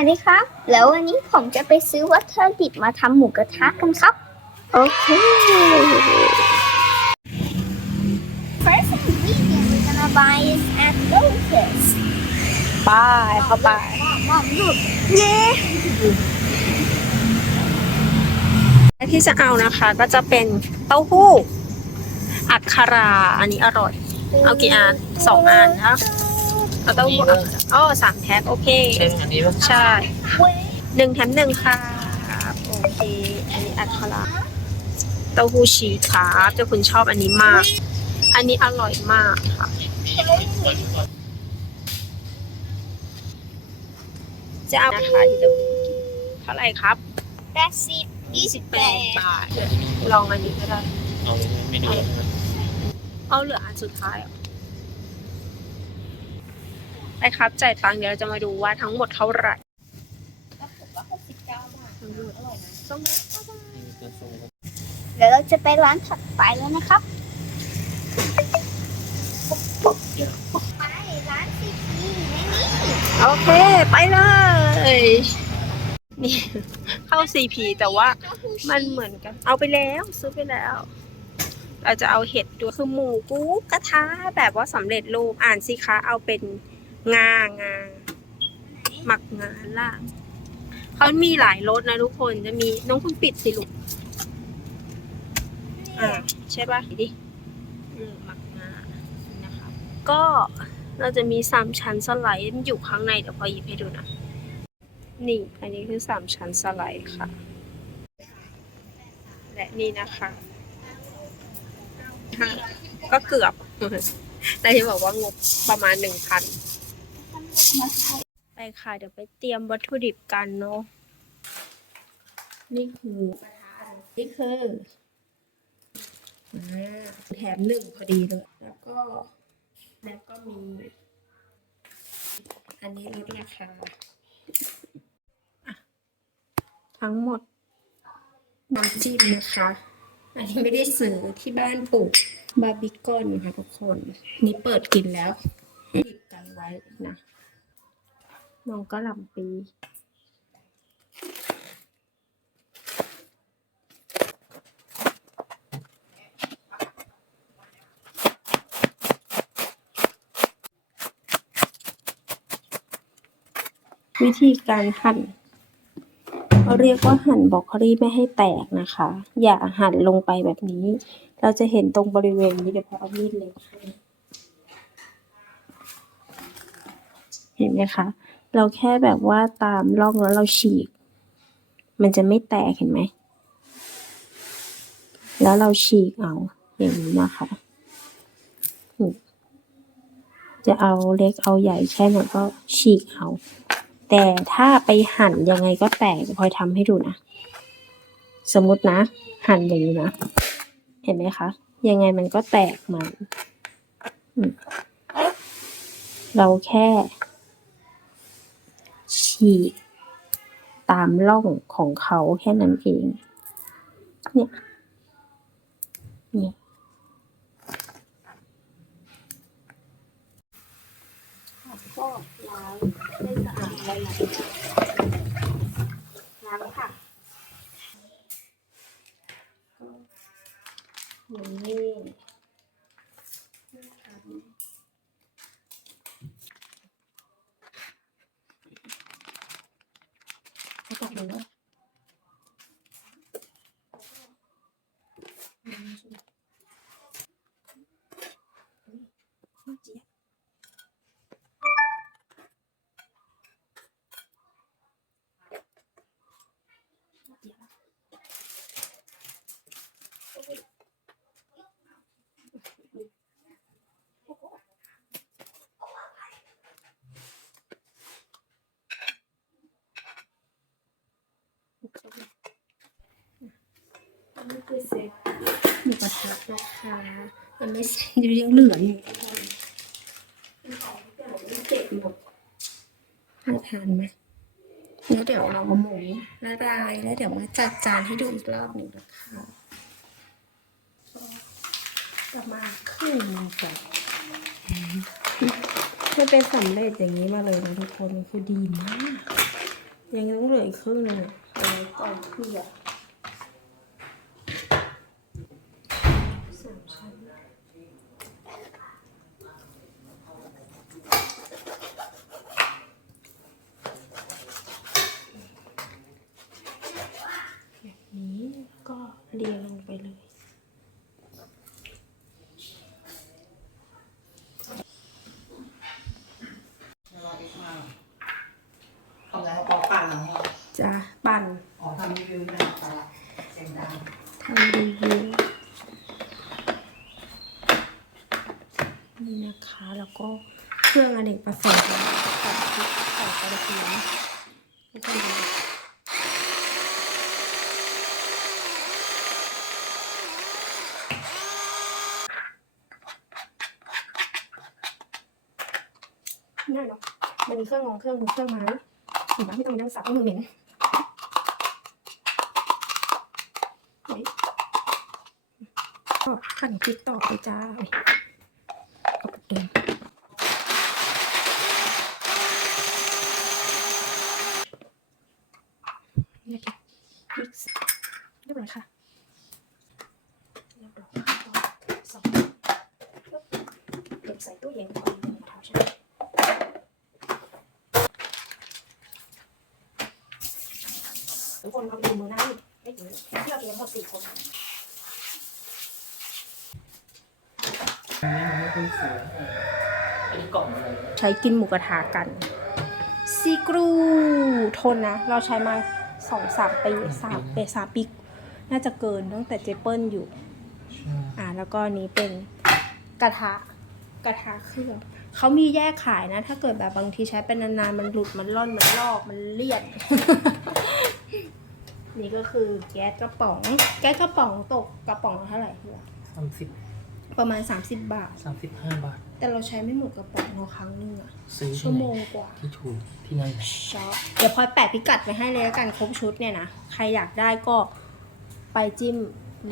วัสดีครับ แล้ววันนี้ผมจะไปซื้อวัตถุดิบมาทำหมูกระทะกันครับ โอเค First ingredient we're gonna buy is at Lotus ไปเข้าไป มอมลูกเย้ที่จะเอานะคะก็จะเป็นเต้าหู้ อัดคารา อันนี้อร่อย เอากี่อันสองอันนะ เอาเต้าหู้อัดอ๋อสามแพ็คโอเค ใช่อันนี้ป่ะใช่ หนึ่งแถมหนึ่งค่ะ โอเค อันนี้อัดคาราเต้าหู้ชีสครับเจ้าคุณชอบอันนี้มาก อันนี้อร่อยมากค่ะ จะเอานะคะที่เจะเท่าไหร่ครับแปดสิบยี่สิบแปดบาท ลองอันนี้ก็ได้เอาไม่ดูแล้วนะเอาเหลืออันสุดท้ายอะไป ครับจ่ายตังค์เดี๋ยวเราจะมาดูว่าทั้งหมดเท่าไหร่ทั้งหมดต้องเดี๋ยวเราจะไปร้านถัดไปแล้วนะครับไปร้านซีพีในนี้โอเค ไปเลย นี่เข้า CP แต่ว่ามันเหมือนกัน เอาไปแล้วซื้อไปแล้ว เราจะเอาเห็ดด้วยคือหมูกุ๊กกระทะแบบว่าสำเร็จรูปอ่านสิคะเอาเป็น งางาหมักงาล่างเขามีหลายรสนะทุกคนจะมีน้องคุณปิดสิลูกอ่าใช่ปะดิอืมหมักงานะคะก็เราจะมีสามชั้นสไลด์อยู่ข้างในเดี๋ยวพอหยิบให้ดูนะนี่ อันนี้คือสามชั้นสไลด์ค่ะ และนี่นะคะค่ะก็เกือบแต่ที่บอกว่างบประมาณหนึ่งพัน ไปค่ะ เดี๋ยวไปเตรียมวัตถุดิบกันเนาะ นี่คือนี่คืออ่าแถมหนึ่งพอดีเลย แล้วก็ แล้วก็มี อันนี้ลดราคาทั้งหมดน้ำจิ้มนะคะ อันนี้ไม่ได้ซื้อที่บ้านปลูกบาร์บีคอนค่ะทุกคน นี่เปิดกินแล้วหยิบกันไว้นะ น้องก็หล่ำปี วิธีการหั่นเขาเรียกว่าหั่นบรอกโคลีไม่ให้แตกนะคะ อย่าหั่นลงไปแบบนี้ เราจะเห็นตรงบริเวณนี้เดี๋ยวพอเอามีดเล็กเห็นไหมคะ เราแค่แบบว่าตามร่องแล้วเราฉีก มันจะไม่แตกเห็นไหม แล้วเราฉีกเอาอย่างนี้นะคะจะเอาเล็กเอาใหญ่แค่ไหนก็ฉีกเอา แต่ถ้าไปหั่นยังไงก็แตกพลอยทำให้ดูนะ สมมตินะ หั่นอย่างนี้นะ เห็นไหมคะ ยังไงมันก็แตกมันเราแค่ ฉีกตามร่องของเขาแค่นั้นเอง เนี่ยนี่ก็ล้างให้สะอาดหลายๆล้างค่ะนี้ให้ตัดเลยว่า เจี๊ยบอันนี้คือเซ็ตหมูกระทะนะคะมันไม่ใช่ยังเหลืออยู่เจ็บหมด น่าทานไหมแล้วเดี๋ยวเรามาหมุนละลายแล้วเดี๋ยวมาจัดจานให้ดูอีกรอบหนึ่งนะคะประมาณครึ่งหนึงก่อนมันเป็นสำเร็จอย่างนี้มาเลยนะทุกคนคือดีมาก ยังต้องเหลืออีกครึ่งนึงอะเอาไว้ก่อนเพื่อสามชั้นแบบนี้ก็ เรียงลงไปเลย ทำอะไรปอกปั่นเหรอ จะปั่น อ๋อทำรีวิวนะตลาดเสียงดัง ทำรีวิวนี่นะคะ แล้วก็เครื่องอเนกประสงค์ใส่พริกใส่กระเทียมแล้วก็มีง่ายเนาะมันมี เครื่องงงเครื่องดูเครื่องมาเห็นไหมไม่ต้องมีน้ำสับเพรามือเหม็นก็หั่นพริกต่อไปจ้าเอาเดินยพริกเรียบร้อยค่ะเรียบร้อยค่ะสองเก็บใส่ตู้เย็นก่อนเดี๋ยวมาทำใช่ไหมทุก คนเอาไปดูมือหน้าไม่เยอะที่เราเตรียมทั้งหมดสี่คนอันนี้มันไม่ค่อยสวยอันนี้กล่องอะไรวะใช้กินหมูกระทะกันซีกรูทนนะ เราใช้มาสองสามปีสามปีสามปีน่าจะเกินตั้งแต่เจเปิลอยู่ใช่อ่าแล้วก็อันนี้เป็นกระทะกระทะเครื่องเขามีแยกขายนะ ถ้าเกิดแบบบางทีใช้เป็นนานๆ มันหลุดมันร่อนมันลอกมันเลี่ยน นี่ก็คือแก๊สกระป๋อง แก๊สกระป๋องตกกระป๋องละเท่าไหร่พี่วะสามสิบประมาณ 30 บาท สามสิบห้าบาท แต่เราใช้ไม่หมดกระป๋องเราครั้งนึงอะซื้อที่ชั่วไหนโมงกว่า ที่ถูกที่นั่นแหละช็อปเดี๋ยวพลอยแปะพิกัดไว้ให้เลยแล้วกันครบชุดเนี่ยนะ ใครอยากได้ก็ไปจิ้ม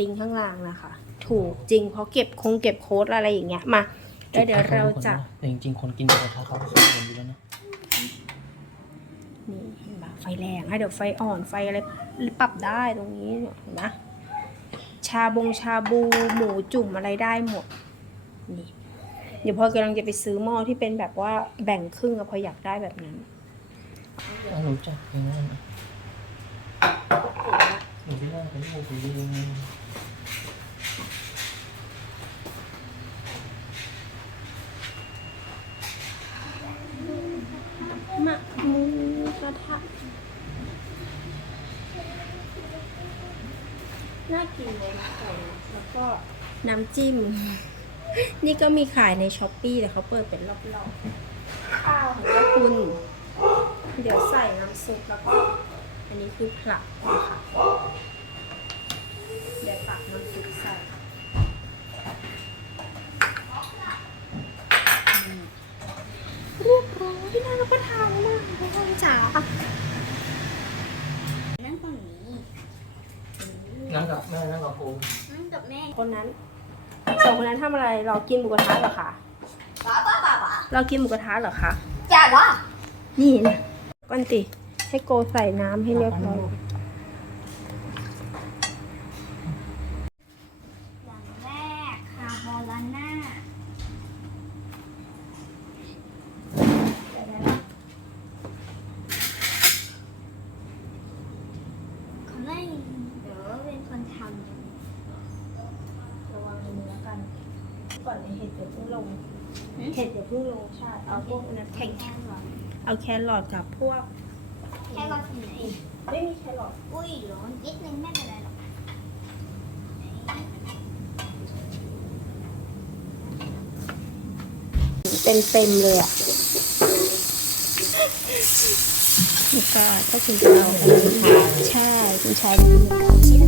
ลิงก์ข้างล่างนะคะ ถูกจริงเพราะเก็บคงเก็บโค้ดอะไรอย่างเงี้ยมาแล้วเดี๋ยวเราจะ แต่จริงๆคนกินหมูกระทะเขาก็ขายกันอยู่แล้วนะนี่เห็นปะ ไฟแรงให้เดี๋ยวไฟอ่อนไฟอะไรปรับได้ตรงนี้นะ ชาบงชาบูหมูจุ่มอะไรได้หมดนี่เดี๋ยวพอกำลังจะไปซื้อหม้อที่เป็นแบบว่าแบ่งครึ่งอะพอยอยากได้แบบนั้นรู้จักเองนะหนูไม่ได้เป็นโอ้โหดีเอง ก็น้ำจิ้ม นี่ก็มีขายในช้อปปี้แต่เขาเปิดเป็นรอบๆ ข้าวของเจ้าคุณ เดี๋ยวใส่น้ำซุปแล้วก็ อันนี้คือผักนะคะเดี๋ยวตักน้ำซุปใส่อืมเรียบร้อยน่ารับประทานมากทุกคนจ๋านั่งตรงนี้นั่งกับแม่นั่งกับโฮมนั่ง กับแม่คนนั้นสองคนนั้นทำอะไรเรากินหมูกระทะเหรอคะป้าป้าป้าป้าเรากินหมูกระทะเหรอคะจ้าว่านี่นะก้อนติให้โกใส่น้ำให้เรียบร้อย อย่างแรกคาโบลาน่าเดี๋ยวนะเขาไม่เดี๋ยวเป็นคนทำ ระวังมือแล้วกัน ก่อนใน เห็ดเดี๋ยวเพิ่งลงเห็ดเดี๋ยวเพิ่งลงใช่เอาพวกนั้นแข็งแค่หรอเอาแครอทกับพวก แค่รอที่ไหนไม่มีแครอทอุ้ยร้อนนิดนึงไม่เป็นไรหรอกเต็มเต็มๆเลยอะนี่ก็ถ้าคุณจะเอาอันนี้ใช่ คุณชายดี